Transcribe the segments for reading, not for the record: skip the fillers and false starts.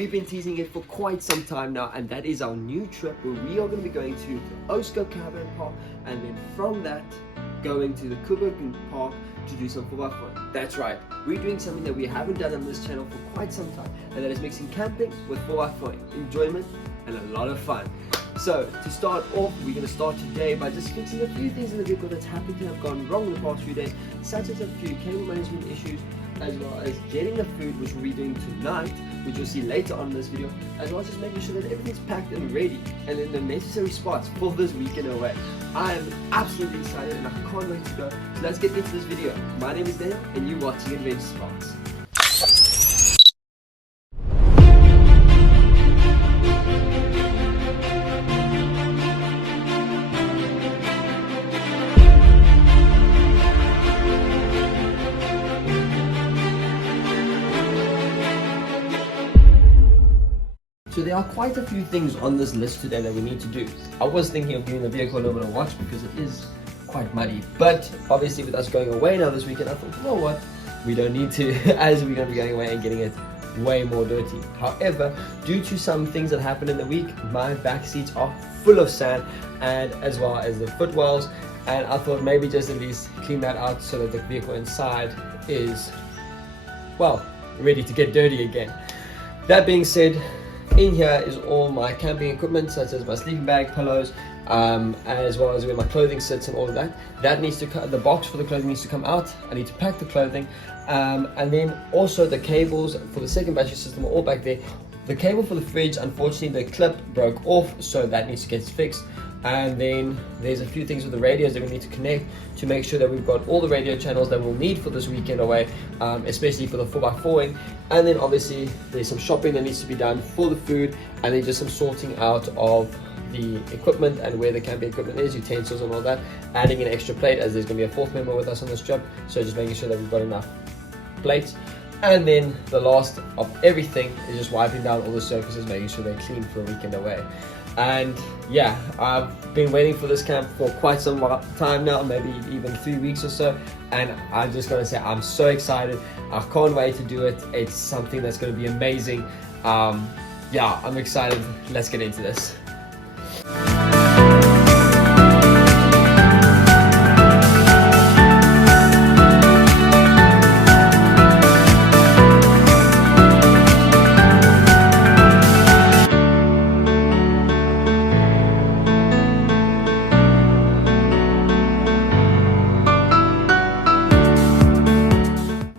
we've been teasing it for quite some time now, and that is our new trip where we are going to be going to the Osco Cabin Park, and then from that going to the Kubergen Park to do some 4x4. That's right, we're doing something that we haven't done on this channel for quite some time, and that is mixing camping with 4x4 enjoyment and a lot of fun. So to start off, we're going to start today by just fixing a few things in the vehicle that's happened to have gone wrong in the past few days, such as a few cable management issues, as well as getting the food, which we'll be doing tonight, which you'll see later on in this video, as well as just making sure that everything's packed and ready, and in the necessary spots for this weekend away. I am absolutely excited and I can't wait to go. So let's get into this video. My name is Daniel and you're watching AdventureSparks. So there are quite a few things on this list today that we need to do. I was thinking of giving the vehicle a little bit of wash because it is quite muddy, but obviously with us going away now this weekend, I thought, you know what, we don't need to, as we're going to be going away and getting it way more dirty. However, due to some things that happened in the week, my back seats are full of sand, and as well as the footwells, and I thought maybe just at least clean that out so that the vehicle inside is, well, ready to get dirty again. That being said, in here is all my camping equipment, such as my sleeping bag, pillows, as well as where my clothing sits and all of that. That needs to the box for the clothing needs to come out. I need to pack the clothing, and then also the cables for the second battery system are all back there. The cable for the fridge, unfortunately the clip broke off, so that needs to get fixed. And then there's a few things with the radios that we need to connect to make sure that we've got all the radio channels that we'll need for this weekend away, especially for the 4x4ing. And then obviously there's some shopping that needs to be done for the food, and then just some sorting out of the equipment and where the camping equipment is, utensils and all that, adding an extra plate as there's going to be a fourth member with us on this trip, so just making sure that we've got enough plates. And then the last of everything is just wiping down all the surfaces, making sure they're clean for a weekend away. And yeah, I've been waiting for this camp for quite some time now, maybe even 3 weeks or so, and I'm just going to say I'm so excited. I can't wait to do it. It's something that's going to be amazing. Yeah, I'm excited. Let's get into this.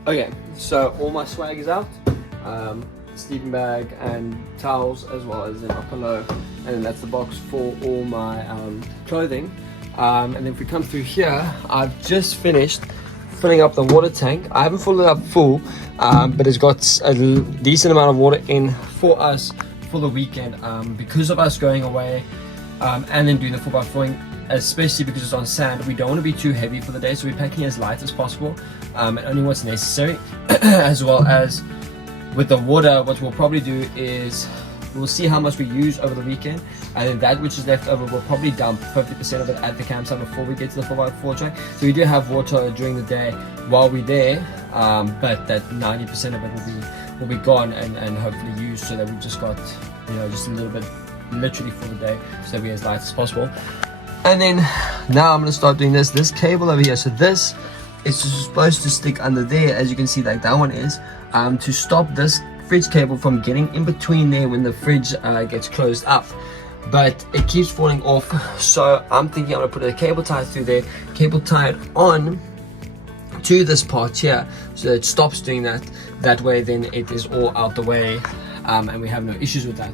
Okay, so all my swag is out, sleeping bag and towels, as well as in a pillow, and then that's the box for all my clothing. And then if we come through here, I've just finished filling up the water tank. I haven't filled it up full, but it's got a decent amount of water in for us for the weekend, because of us going away and then doing the 4x4ing. Especially because it's on sand, we don't want to be too heavy for the day, so we're packing as light as possible, and only what's necessary. As well as with the water, what we'll probably do is we'll see how much we use over the weekend, and then that which is left over we'll probably dump 50% of it at the campsite before we get to the 4x4 track. So we do have water during the day while we're there, but that 90% of it will be gone and hopefully used, so that we've just got, you know, just a little bit literally for the day, so that we're as light as possible. And then now I'm going to start doing this cable over here. So this is supposed to stick under there, as you can see, like that one is, to stop this fridge cable from getting in between there when the fridge gets closed up. But it keeps falling off, so I'm thinking I'm going to put a cable tie through there, cable tied on to this part here, so that it stops doing that. That way then it is all out the way, and we have no issues with that.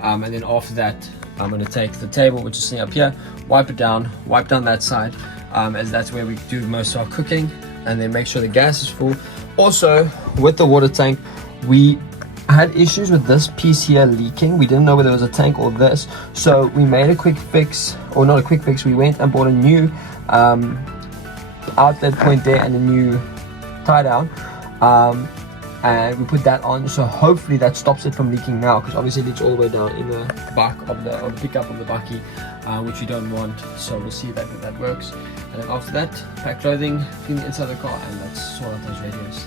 And then after that, I'm going to take the table, which is sitting up here, wipe down that side, as that's where we do most of our cooking, and then make sure the gas is full. Also, with the water tank, we had issues with this piece here leaking. We didn't know whether it was a tank or this, so we made a quick fix, or not a quick fix, we went and bought a new outlet point there and a new tie down, and we put that on, so hopefully that stops it from leaking now, because obviously it leaks all the way down in the back of the pickup of the bakkie, which we don't want. So we'll see that works, and then after that, pack clothing, clean the inside of the car, and let's sort out those radios.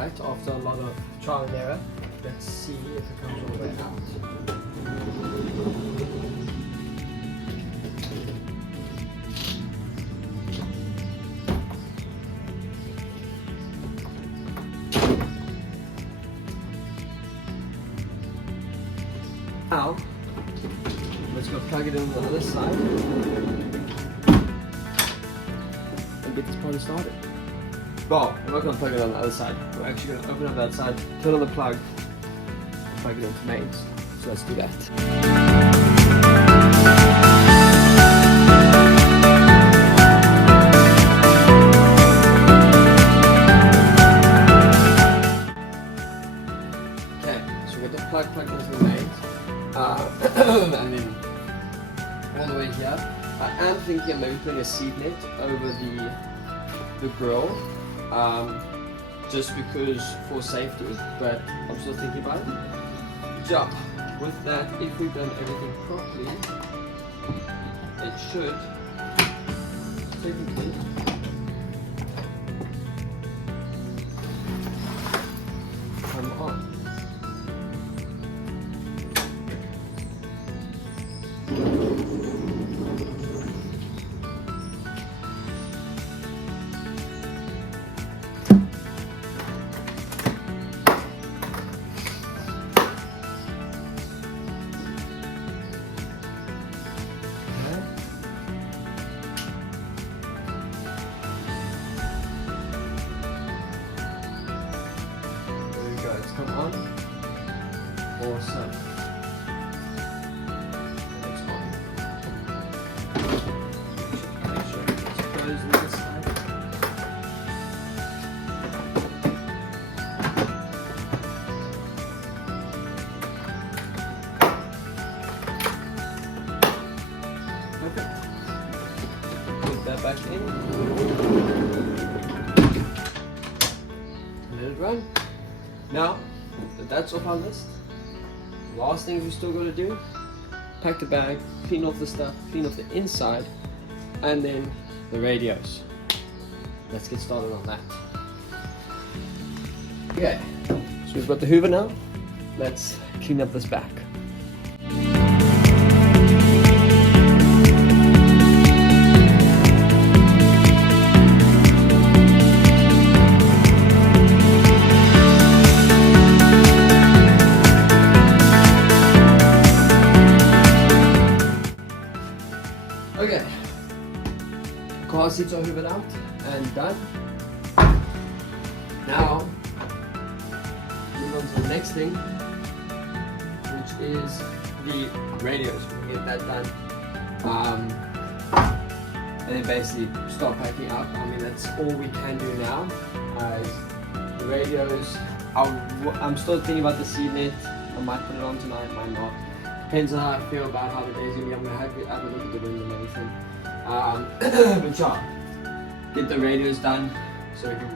Alright, after a lot of trial and error, let's see if it comes all the way out. Now, let's go plug it in on the other side and get this party started. Well, we're not going to plug it on the other side. We're actually going to open up that side, turn on the plug, and plug it into mains. So let's do that. Okay, so we got the plug plugged into the mains. And then all the way here. I am thinking of maybe putting a seed net over the grill, just because for safety, but I'm still thinking about it. Jump. With that, if we've done everything properly, it should technically come on. Come on. Awesome. It's on. Make sure it's closed on this side. Perfect. Put that back in. Let it run. Now that that's off our list, last things we still got to do: pack the bag, clean off the stuff, clean off the inside, and then the radios. Let's get started on that. Okay, so we've got the Hoover now. Let's clean up this back. Okay, car seats are hoovered out and done. Now, move on to the next thing, which is the radios. We can get that done. And then basically start packing up. I mean, that's all we can do now. The radios, I'm still thinking about the seed net. I might put it on tonight, might not. Depends on how I feel about how the day's gonna be. I'm gonna have a look at the wind and everything. But yeah, get the radios done so we can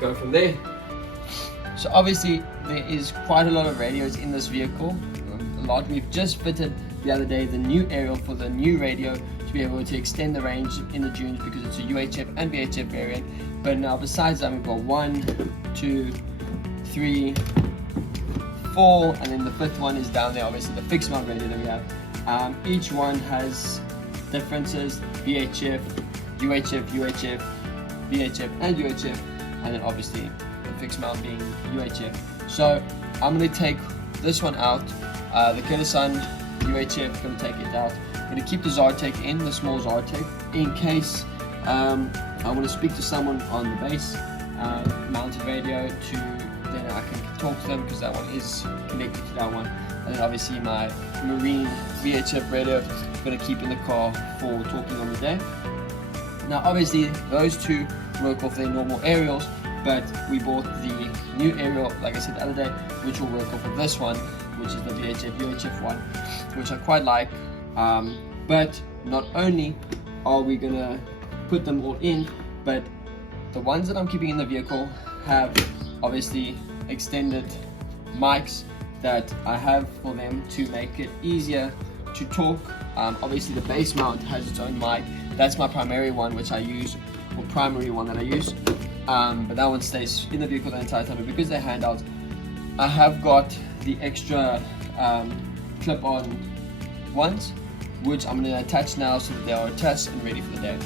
go from there. So obviously there is quite a lot of radios in this vehicle. A lot. We've just fitted the other day the new aerial for the new radio to be able to extend the range in the dunes because it's a UHF and VHF variant. But now besides that, we've got 1, 2, 3, 4, and then the 5th one is down there, obviously the fixed mount radio that we have. Each one has differences: VHF, UHF, UHF, VHF and UHF, and then obviously the fixed mount being UHF. So I'm going to take this one out, the Kurdistan UHF, going to take it out. I'm going to keep the Zartek in, the small Zartek, in case I want to speak to someone on the base mounted radio, then I can talk to them because that one is connected to that one. And then obviously my marine VHF radio I'm going to keep in the car for talking on the day. Now obviously those two work off their normal aerials, but we bought the new aerial, like I said the other day, which will work off of this one, which is the VHF UHF one, which I quite like. But not only are we going to put them all in, but the ones that I'm keeping in the vehicle have obviously extended mics that I have for them to make it easier to talk. Obviously the base mount has its own mic. That's my primary one, which I use, or primary one that I use. but that one stays in the vehicle the entire time. But because they're handhelds, I have got the extra clip-on ones, which I'm going to attach now so that they are attached and ready for the day.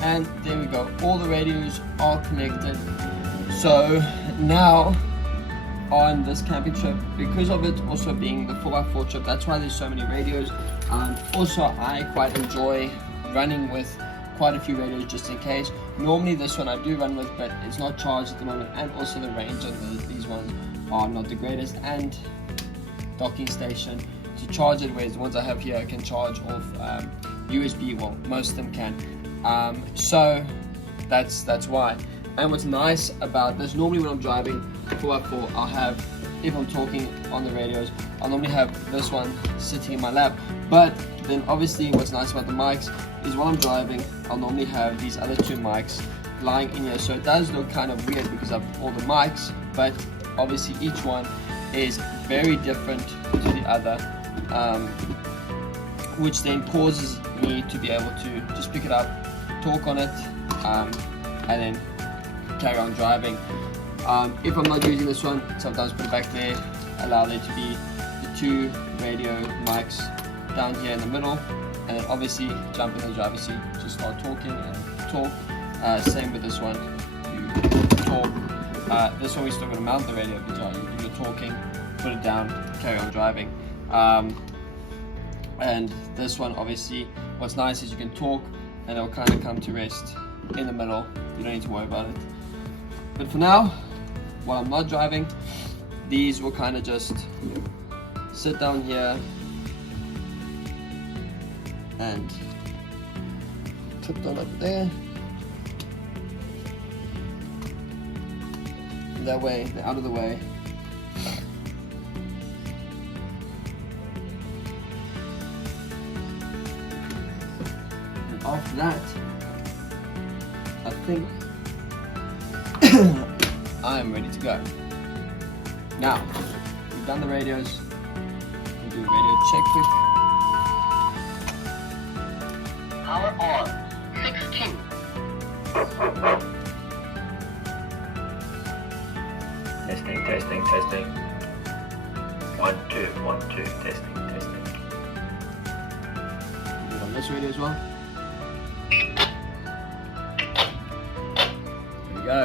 And there we go, all the radios are connected. So now on this camping trip, because of it also being the 4x4 trip, that's why there's so many radios. Also, I quite enjoy running with quite a few radios just in case. Normally this one I do run with, but it's not charged at the moment, and also the range on these ones are not the greatest, and docking station to charge it, whereas the ones I have here can charge off USB. Well, most of them can. So that's why. And what's nice about this, normally when I'm driving 4x4, I'll have, if I'm talking on the radios, I'll normally have this one sitting in my lap. But then obviously what's nice about the mics is while I'm driving, I'll normally have these other two mics lying in here. So it does look kind of weird because I've all the mics, but obviously each one is very different to the other, which then causes me to be able to just pick it up, talk on it, and then carry on driving. If I'm not using this one, sometimes put it back there, allow there to be the two radio mics down here in the middle, and then obviously jump in the driver's seat, just start talking and talk. Same with this one, you talk. This one we're still going to mount the radio, but you're talking, put it down, carry on driving. And this one, obviously, what's nice is you can talk and it'll kind of come to rest in the middle. You don't need to worry about it. But for now, while I'm not driving, these will kind of just sit down here and clip on up there. That way, they're out of the way. And after that, I think I am ready to go. Now, we've done the radios. We'll do a radio check quick. Power on. 16. Testing, testing, testing. 1, 2, 1, 2, testing, testing. Do it on this radio as well. There we go.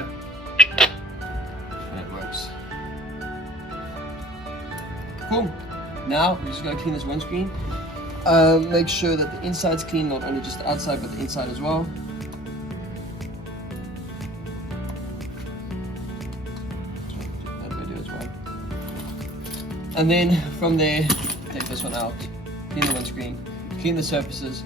And it works. Cool. Now we're just going to clean this windscreen. Make sure that the inside's clean, not only just the outside but the inside as well. And then from there, take this one out, clean the windscreen, clean the surfaces,